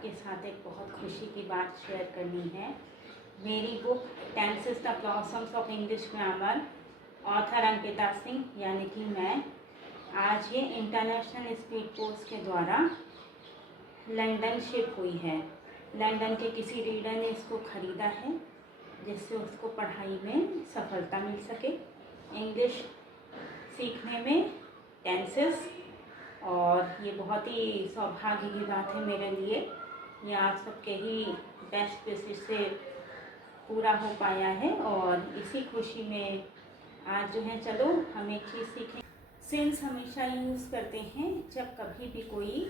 आपके साथ एक बहुत खुशी की बात शेयर करनी है। मेरी book tenses the blossoms of English grammar, author Ankita Singh यानी कि मैं, आज ये इंटरनेशनल स्पीड पोस्ट के द्वारा लंदन शिप हुई है। लंदन के किसी रीडर ने इसको ख़रीदा है जिससे उसको पढ़ाई में सफलता मिल सके, इंग्लिश सीखने में, टेंसेस। और ये बहुत ही सौभाग्य की बात है मेरे लिए। ये आप सबके ही बेस्ट विशेष से पूरा हो पाया है और इसी खुशी में आज जो है चलो हम एक चीज़ सीखें। सिंस हमेशा यूज़ करते हैं जब कभी भी कोई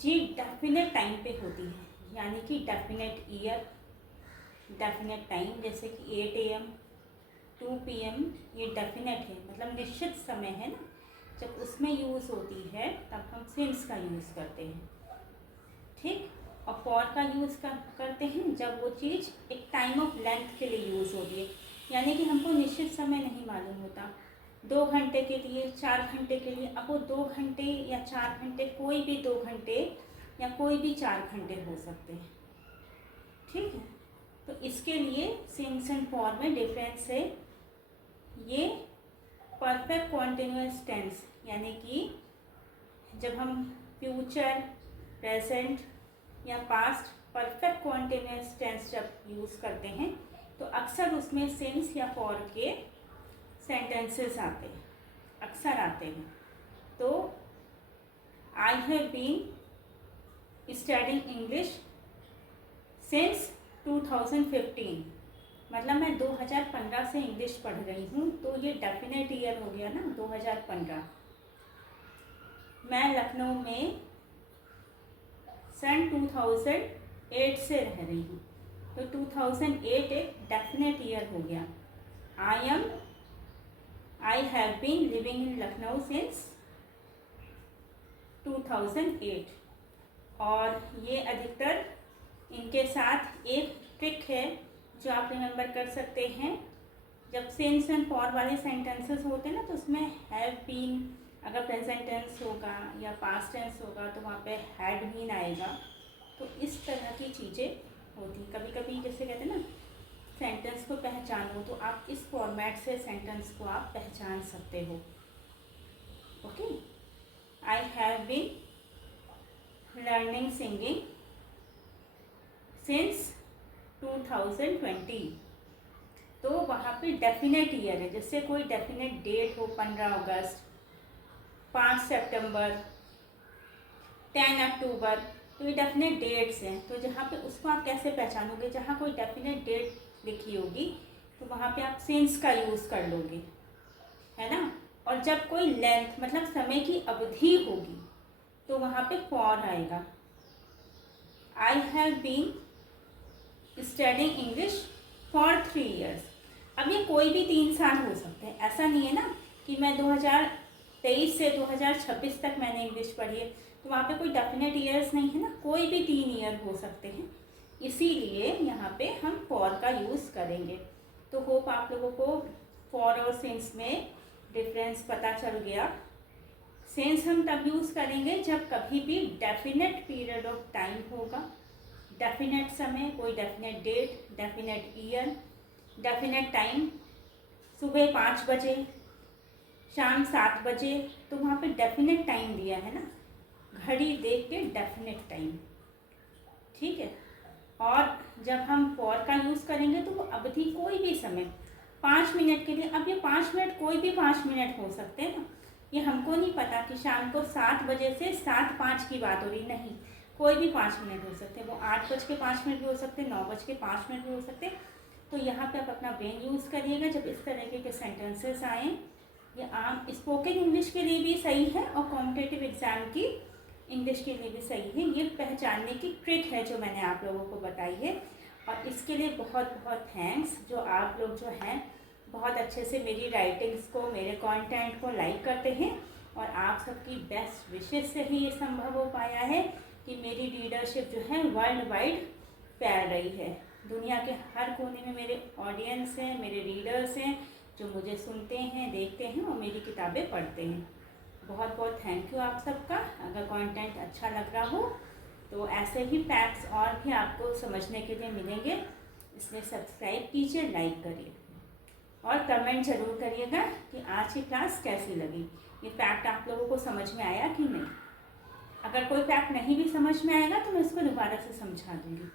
चीज़ डेफिनेट टाइम पे होती है, यानी कि डेफिनेट ईयर, डेफिनेट टाइम, जैसे कि 8 AM 2 PM ये डेफिनेट है, मतलब निश्चित समय है ना। जब उसमें यूज़ होती है तब हम सिंस का यूज़ करते हैं, ठीक। और फॉर का यूज़ करते हैं जब वो चीज़ एक टाइम ऑफ लेंथ के लिए यूज़ होती है, यानी कि हमको निश्चित समय नहीं मालूम होता, 2 घंटे के लिए, 4 घंटे के लिए। अब वो 2 घंटे या 4 घंटे, कोई भी 2 घंटे या कोई भी 4 घंटे हो सकते हैं, ठीक है। तो इसके लिए सिंस एंड फॉर में डिफरेंस है। ये परफेक्ट कॉन्टिन्यूअस टेंस, यानी कि जब हम फ्यूचर, प्रेजेंट या पास्ट परफेक्ट कॉन्टिन्यूअस टेंस जब यूज़ करते हैं तो अक्सर उसमें सिंस या फॉर के सेंटेंसेस आते हैं, अक्सर आते हैं। तो I have been studying English since 2015, मतलब मैं 2015 से इंग्लिश पढ़ रही हूँ, तो ये डेफिनेट ईयर हो गया ना 2015। मैं लखनऊ में सन 2008 से रह रही हूँ, तो 2008 एक डेफिनेट ईयर हो गया। I have been living in Lucknow since 2008। और ये अधिकतर इनके साथ एक ट्रिक है जो आप रिमेंबर कर सकते हैं। जब सिंस एंड फॉर वाले सेंटेंसेस होते हैं ना, तो उसमें हैव बीन, अगर प्रेजेंट टेंस होगा या पास्ट टेंस होगा तो वहाँ पे हैड बीन आएगा। तो इस तरह की चीज़ें होती। कभी कभी जैसे कहते हैं ना, सेंटेंस को पहचानो, तो आप इस फॉर्मेट से सेंटेंस को आप पहचान सकते हो। Okay, I have been learning singing since 2020। तो वहाँ पे डेफिनेट ईयर है, जैसे कोई डेफिनेट डेट हो, 15 अगस्त, 5 सितंबर, 10 अक्टूबर, तो ये डेफिनेट डेट्स हैं। तो जहाँ पे उसको आप कैसे पहचानोगे, जहाँ कोई डेफिनेट डेट लिखी होगी तो वहाँ पे आप सिंस का यूज़ कर लोगे, है ना। और जब कोई लेंथ, मतलब समय की अवधि होगी, तो वहाँ पे फॉर आएगा। I have been studying English for 3 years। अब ये कोई भी 3 साल हो सकते हैं, ऐसा नहीं है ना कि मैं 2023 से 2026 तक मैंने इंग्लिश पढ़ी है, तो वहाँ पे कोई डेफिनेट ईयर्स नहीं है ना, कोई भी 3 ईयर हो सकते हैं। इसीलिए यहाँ पे हम फॉर का यूज़ करेंगे। तो होप आप लोगों को फॉर और सिंस में डिफरेंस पता चल गया। सिंस हम तब यूज़ करेंगे जब कभी भी डेफिनेट पीरियड ऑफ टाइम होगा, डेफिनेट समय, कोई definite date, definite year, definite time, सुबह 5 बजे, शाम 7 बजे, तो वहाँ पे डेफिनेट टाइम दिया है ना, घड़ी देख के डेफिनेट टाइम, ठीक है। और जब हम फॉर का यूज़ करेंगे तो वो अवधि कोई भी समय, 5 मिनट के लिए। अब ये 5 मिनट कोई भी 5 मिनट हो सकते हैं ना, ये हमको नहीं पता कि शाम को 7 बजे से 7:05 की बात हो रही, नहीं, कोई भी 5 मिनट हो सकते हैं। वो 8:05 भी हो सकते हैं, 9:05 भी हो सकते हैं। तो यहाँ पे आप अपना ब्रेन यूज़ करिएगा जब इस तरह के सेंटेंसेस आएँ। ये आम स्पोकन इंग्लिश के लिए भी सही है और कॉम्पिटिटिव एग्ज़ाम की इंग्लिश के लिए भी सही है। ये पहचानने की ट्रिक है जो मैंने आप लोगों को बताई है, और इसके लिए बहुत बहुत थैंक्स। जो आप लोग जो हैं बहुत अच्छे से मेरी राइटिंग्स को, मेरे कंटेंट को लाइक करते हैं, और आप सबकी बेस्ट विशेस से ही ये संभव हो पाया है कि मेरी रीडरशिप जो है वर्ल्ड वाइड फैल रही है। दुनिया के हर कोने में मेरे ऑडियंस हैं, मेरे रीडर्स हैं जो मुझे सुनते हैं, देखते हैं और मेरी किताबें पढ़ते हैं। बहुत बहुत थैंक यू आप सबका। अगर कंटेंट अच्छा लग रहा हो तो ऐसे ही फैक्ट्स और भी आपको समझने के लिए मिलेंगे, इसलिए सब्सक्राइब कीजिए, लाइक करिए और कमेंट ज़रूर करिएगा कि आज की क्लास कैसी लगी, ये फैक्ट आप लोगों को समझ में आया कि नहीं। अगर कोई फैक्ट नहीं भी समझ में आएगा तो मैं इसको दोबारा से समझा दूँगी।